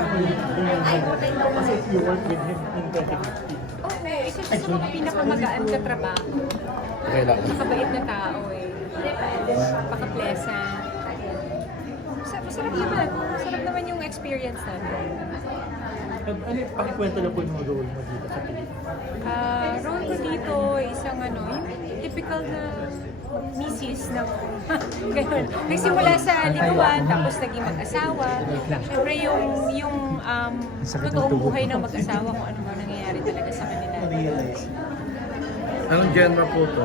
Kasi you work with him in 2015. Isa siya sa mga pinakamagaan na trabaho. Okay lang. Makabait na tao eh. Paka-pleasant. Masarap naman. Masarap naman yung experience namin. Pakikwento lang po yung role mo dito sa pelikula. Role ko dito, isang yung typical na misis ng ganun. Nagsimula sa likuan, tapos naging mag-asawa. Siyempre yung totoong buhay ng mag-asawa, kung ano ba nangyayari talaga sa kanila. Anong genre po to?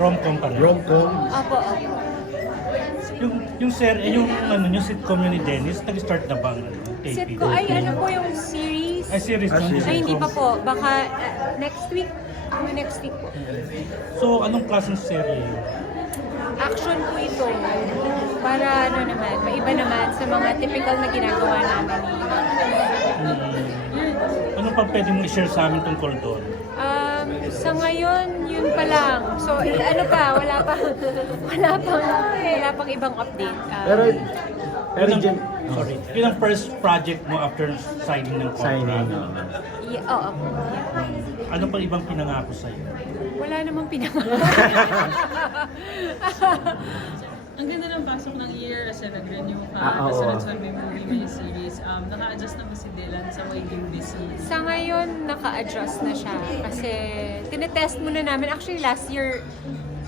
Rom-com pa rin. Rom-com? Opo. Yung sitcom yun ni Dennis, nag-start na bang taping? Sitcom, po yung series. Ay, series Ah, yun. series. Ay, hindi pa po. Baka next week. Next week po. So, anong klaseng serye yun? Action po ito. Para naman, maiba naman sa mga typical na ginagawa namin. Ano pa pwede mong i-share sa amin tungkol doon? Sa ngayon, yun pa lang. So, wala pang ibang update. Pero Jen, Sorry. Yun ang first project mo after signing ng contract. Oo. Ano pang ibang pinangako sa'yo? Wala namang pinaka. Ang ganda ng pasok ng year as nag-renew ka, Oo. kasunod-sunod may movie, may series. Naka-adjust na ba si Dylan sa magiging busy? Sa ngayon, naka-adjust na siya. Kasi tinetest muna namin. Actually, last year,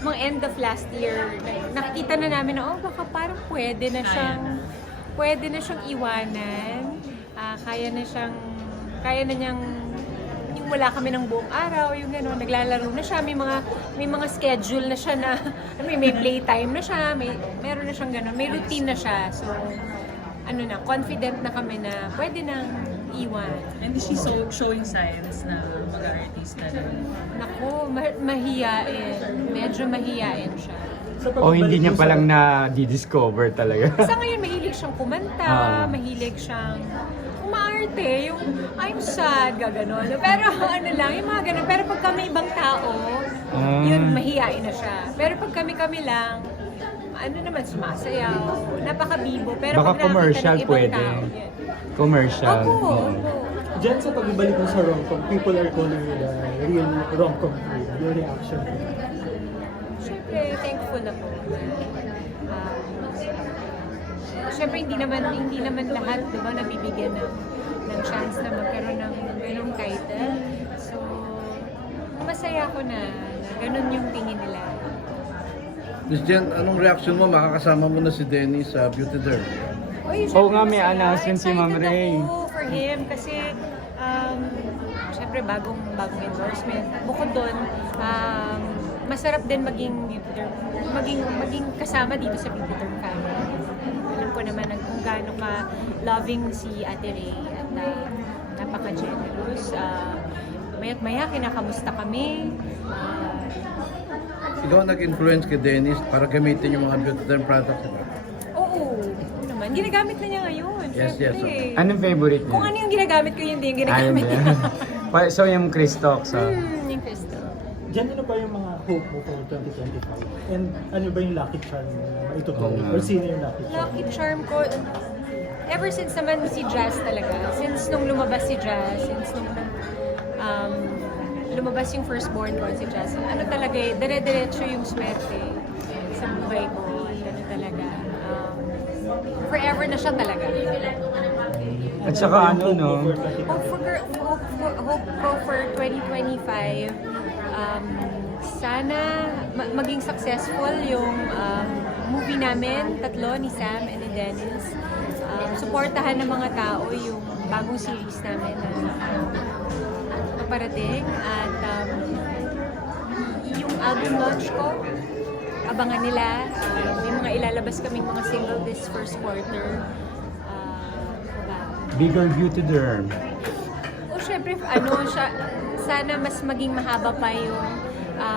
mga end of last year, nakikita na namin na, baka parang pwede na siyang iwanan. Kaya na niyang yung wala kami ng buong araw, yung gano'n, naglalaro na siya, may mga schedule na siya na, may playtime na siya, meron na siyang gano'n, may routine na siya. So, confident na kami na pwede nang iwan. And is she showing signs na mag-artista na? Naku, mahiyain. Medyo mahiyain siya. o hindi niya palang na-discover talaga. Sa ngayon, mahilig siyang kumanta, mahilig siyang umaarte, yung I'm sad, gaganon. Pero yung mga ganon. Pero pag kami ibang tao, yun, mahiyain na siya. Pero pag kami lang, sumasayaw, napaka-bibo. Pero Baka pag nakita commercial ng ibang pwede. tao, yun. Commercial. Opo. Diyan sa pagbabalik mo sa rom-com, people are calling you the real rom-com queen. Your reaction? Siyempre, thankful ako. Siyempre, hindi naman lahat, di ba, nabibigyan ng chance na magkaroon ng ganong title. So, masaya ako na ganon yung tingin nila. Miss Jen, anong reaction mo? Makakasama mo na si Dennis sa Beauty Derm. Oo nga, may announcement si Ma'am Ray. Excited ako for him kasi syempre bagong endorsement. Bukod doon, masarap din maging kasama dito sa Beauty Derm family. Alam ko naman kung gaano ka loving si Ate Ray at napaka-generous. Maya't maya kinakamusta kami. Ikaw nag-influence kay Dennis para gamitin yung mga Beauty Derm products niya. Oo naman. Ginagamit na niya ngayon. Yes, yes, syempre. Anong favorite niya? Kung ano yung ginagamit ko, yun din yung ginagamit niya. So yung Christox. Yung crystal. Diyan, ano ba yung mga hope mo for 2025? And ano ba yung lucky charm mo na maitutulog? Oo nga. Or sino yung lucky charm? Lucky charm ko, ever since naman si Jazz talaga, since nung lumabas si Jazz, since nung lumabas yung firstborn ko si Jazz, talaga dire-diretso yung swerte sa buhay ko. Ano talaga. Forever na siya talaga. At saka Hope ko for 2025, sana maging successful yung movie namin, tatlo, ni Sam and ni Dennis. Suportahan ng mga tao yung bagong series namin na parating. At yung album launch ko, abangan nila. May mga ilalabas kaming mga single this first quarter. Bigger Beauty Derm. Syempre, sana mas maging mahaba pa yung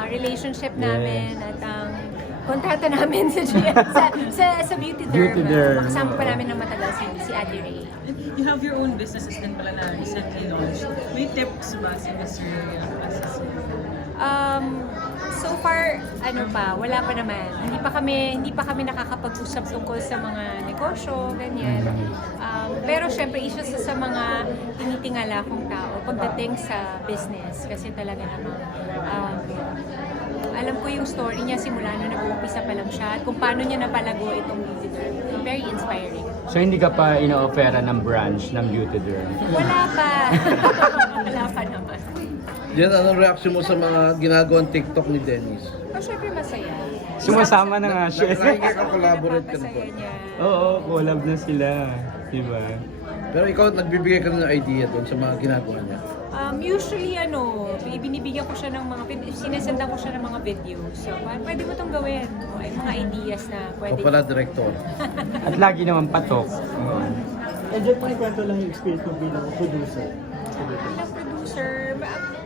relationship namin at ang kontrata namin sa sa Beauty Derm. Beauty Derm. Kasama pa namin ng matagal si Ate Ray. You have your own businesses din pala na recently launched. May tips ba si Mr. So far, wala pa naman. Hindi pa kami nakakapag-usap tungkol sa mga negosyo, ganyan. Pero syempre, isa sa mga tinitingala kong tao pagdating sa business. Kasi talaga naman, alam ko yung story niya simula nung nag-uumpisa pa lang siya at kung paano niya napalago itong Beauty Derm. Very inspiring. So hindi ka pa ino-ofera ng branch ng Beauty Derm? Wala pa. Wala pa naman. Jen, anong reaction mo sa mga ginagawang TikTok ni Dennis? Syempre masaya. Sumasama na nga siya. Nakikipag-collaborate ka na po. Masaya niya. Oo, collab na sila. Diba? Pero ikaw, nagbibigay ka na ng idea doon sa mga ginagawa niya. Usually, binibigyan ko siya ng sinesendan ko siya ng mga videos. So, pwede mo itong gawin. Ay, mga ideas na O pwede. pala, director. At lagi naman patok. Oo. And then, pakikwento lang yung experience mo bilang producer. Bilang producer,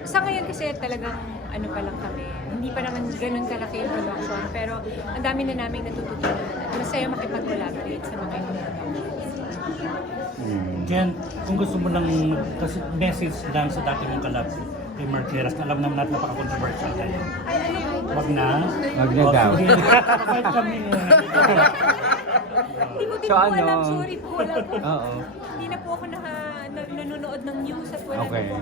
sa ngayon kasi talagang pa lang kami. Hindi pa naman ganun kalaki yung production. Pero ang dami na naming natututunan. At masaya makipag-collaborate sa mga ibang production. Jen, kung gusto mo lang kasi message lang sa dati mong kalab kay Mark Leras, alam naman natin napaka-controversial kayo. Wag na. Wag na daw. Kahit kami. Hindi ko din So, po ano? alam. Sorry po. Wala po. Oo. Hindi na po ako nanonood ng news at wala Okay. na po.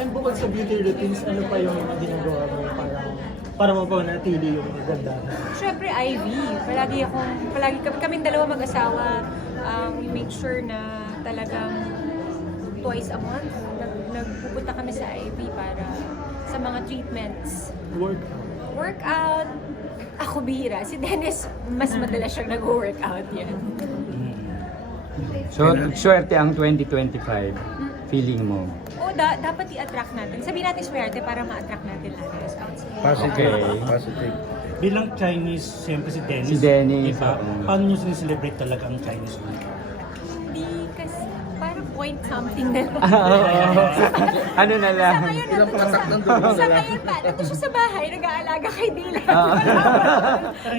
And bukod sa beauty routines, ano pa yung mga ginagawa mo para mapanatili yung ganda? Siyempre, Ivy. Palagi kaming dalawa mag-asawa, we make sure na talagang twice a month, nagpupunta kami sa Ivy para sa mga treatments. Workout. Ako bihira. Si Dennis, mas madalas siyang nag-workout yan. So, swerte ang 2025. Feeling mo. O, dapat i-attract natin. Sabihin natin swerte para ma-attract natin others outside. Positive. Okay. Positive. Bilang Chinese, siyempre si Dennis. Si Dennis, Diba? oo. Paano nyo sineselebrate talaga ang Chinese Week? Hindi, kasi parang point something na lang. Ano na lang? Sa ngayon, Ilang nandun patak siya- nandun? Sa ngayon pa, nandun siya sa bahay, nag-aalaga kay Dylan.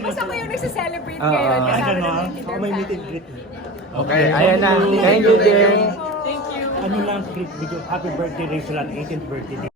Basta ko yung nagsa-celebrate Oo. ngayon. Ah, Kasama ganon. ng Beauty Derm May meet and family. greet na. Okay, ayan na. Thank you, dear. Ano lang, great video. Happy birthday, Rachel, at 18th birthday.